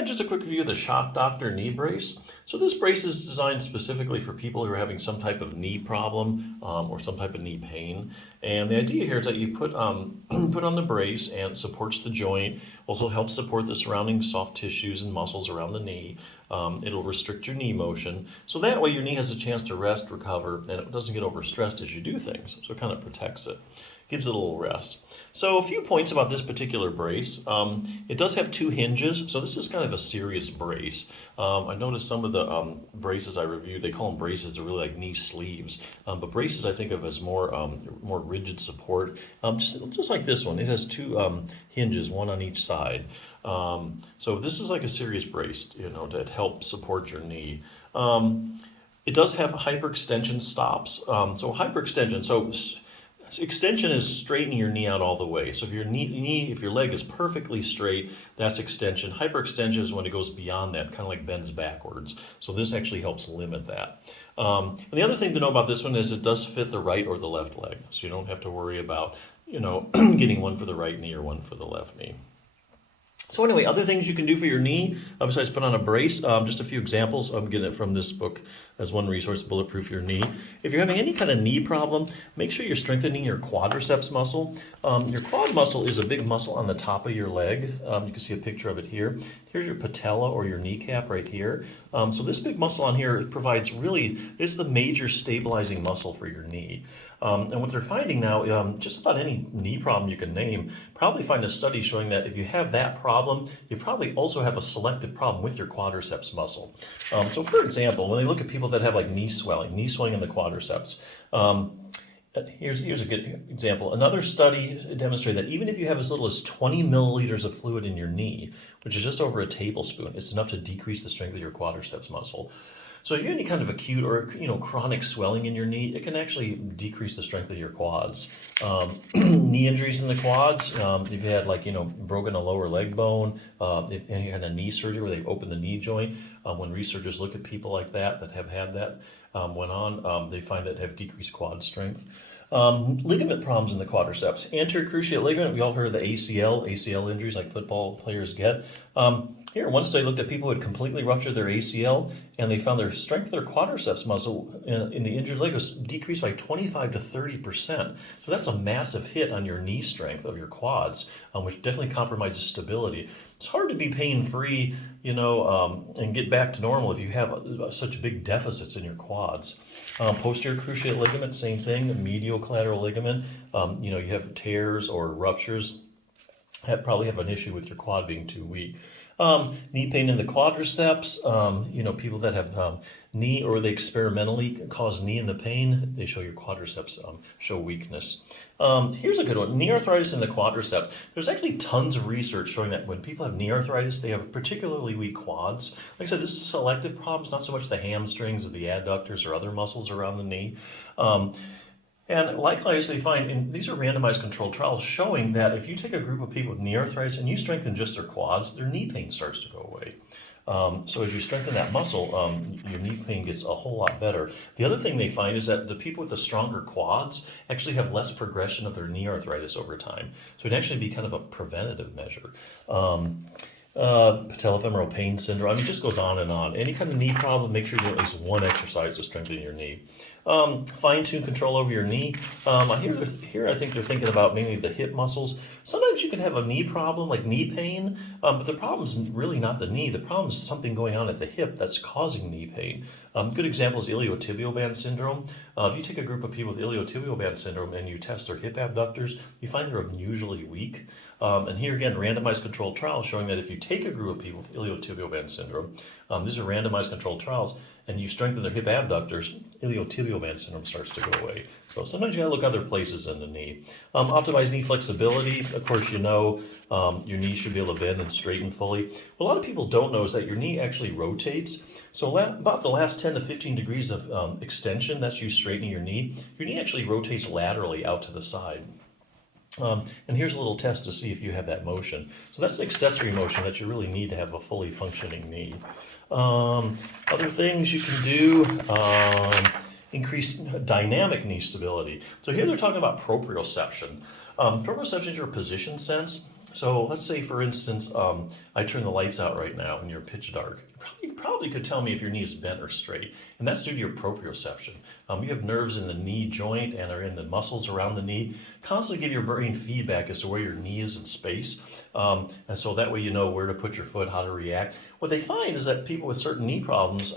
Yeah, just a quick review of the Shock Doctor knee brace. So this brace is designed specifically for people who are having some type of knee problem or some type of knee pain. And the idea here is that you put put on the brace and it supports the joint, also helps support the surrounding soft tissues and muscles around the knee. It'll restrict your knee motion. So that way your knee has a chance to rest, recover, and it doesn't get overstressed as you do things. So it kind of protects it. Gives it a little rest. So a few points about this particular brace. It does have two hinges, so this is kind of a serious brace. I noticed some of the braces I reviewed, they call them braces, they're really like knee sleeves. But braces I think of as more rigid support. Just like this one, it has two hinges, one on each side. So this is like a serious brace, to help support your knee. It does have hyperextension stops. So hyperextension, extension is straightening your knee out all the way. So if if your leg is perfectly straight, that's extension. Hyperextension is when it goes beyond that, kind of like bends backwards. So this actually helps limit that. And the other thing to know about this one is it does fit the right or the left leg. So you don't have to worry about, getting one for the right knee or one for the left knee. So anyway, other things you can do for your knee, besides put on a brace, just a few examples. I'm getting it from this book as one resource, Bulletproof Your Knee. If you're having any kind of knee problem, make sure you're strengthening your quadriceps muscle. Your quad muscle is a big muscle on the top of your leg. You can see a picture of it here. Here's your patella or your kneecap right here. So this big muscle on here provides it's the major stabilizing muscle for your knee. And what they're finding now, just about any knee problem you can name, probably find a study showing that if you have that problem, you probably also have a selective problem with your quadriceps muscle. So for example, when they look at people that have like knee swelling in the quadriceps, here's a good example. Another study demonstrated that even if you have as little as 20 milliliters of fluid in your knee, which is just over a tablespoon, it's enough to decrease the strength of your quadriceps muscle. So if you have any kind of acute or chronic swelling in your knee, it can actually decrease the strength of your quads. Knee injuries in the quads, if you had broken a lower leg bone, if you had a knee surgery where they opened the knee joint, when researchers look at people like that have had that they find that have decreased quad strength. Ligament problems in the quadriceps. Anterior cruciate ligament, we all heard of the ACL injuries like football players get. Here, one study looked at people who had completely ruptured their ACL, and they found their strength of their quadriceps muscle in the injured leg was decreased by 25 to 30%. So that's a massive hit on your knee strength of your quads, which definitely compromises stability. It's hard to be pain-free, and get back to normal if you have such big deficits in your quads. Posterior cruciate ligament, same thing. Medial collateral ligament, you have tears or ruptures. Probably have an issue with your quad being too weak. Knee pain in the quadriceps, people that have knee or they experimentally cause knee in the pain, they show your quadriceps show weakness. Here's a good one, knee arthritis in the quadriceps. There's actually tons of research showing that when people have knee arthritis, they have particularly weak quads. Like I said, this is selective problems, not so much the hamstrings or the adductors or other muscles around the knee. And likewise, they find, and these are randomized controlled trials, showing that if you take a group of people with knee arthritis and you strengthen just their quads, their knee pain starts to go away. So as you strengthen that muscle, your knee pain gets a whole lot better. The other thing they find is that the people with the stronger quads actually have less progression of their knee arthritis over time. So it can actually be kind of a preventative measure. Patellofemoral pain syndrome. It just goes on and on. Any kind of knee problem, make sure you do at least one exercise to strengthen your knee. Fine-tune control over your knee. Here I think they're thinking about mainly the hip muscles. Sometimes you can have a knee problem, like knee pain, but the problem is really not the knee. The problem is something going on at the hip that's causing knee pain. Good example is iliotibial band syndrome. If you take a group of people with iliotibial band syndrome and you test their hip abductors, you find they're unusually weak. And here again, randomized controlled trials showing that if you take a group of people with iliotibial band syndrome, these are randomized controlled trials, and you strengthen their hip abductors, iliotibial band syndrome starts to go away. So sometimes you gotta look other places in the knee. Optimize knee flexibility. Of course, your knee should be able to bend and straighten fully. What a lot of people don't know is that your knee actually rotates. So about the last 10 to 15 degrees of extension, that's you straightening your knee actually rotates laterally out to the side. And here's a little test to see if you have that motion. So that's the accessory motion that you really need to have a fully functioning knee. Other things you can do, increase dynamic knee stability. So here they're talking about proprioception. Proprioception is your position sense. So let's say, for instance, I turn the lights out right now and you're pitch dark. You probably could tell me if your knee is bent or straight, and that's due to your proprioception. You have nerves in the knee joint and are in the muscles around the knee. Constantly give your brain feedback as to where your knee is in space, and so that way you know where to put your foot, how to react. What they find is that people with certain knee problems,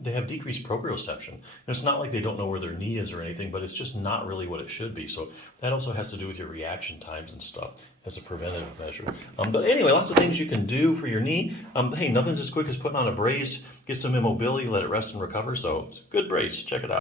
they have decreased proprioception. And it's not like they don't know where their knee is or anything, but it's just not really what it should be. So that also has to do with your reaction times and stuff as a preventative measure. But anyway, lots of things you can do for your knee. Hey, nothing's as quick as putting on a brace. Get some immobility, let it rest and recover. So it's a good brace. Check it out.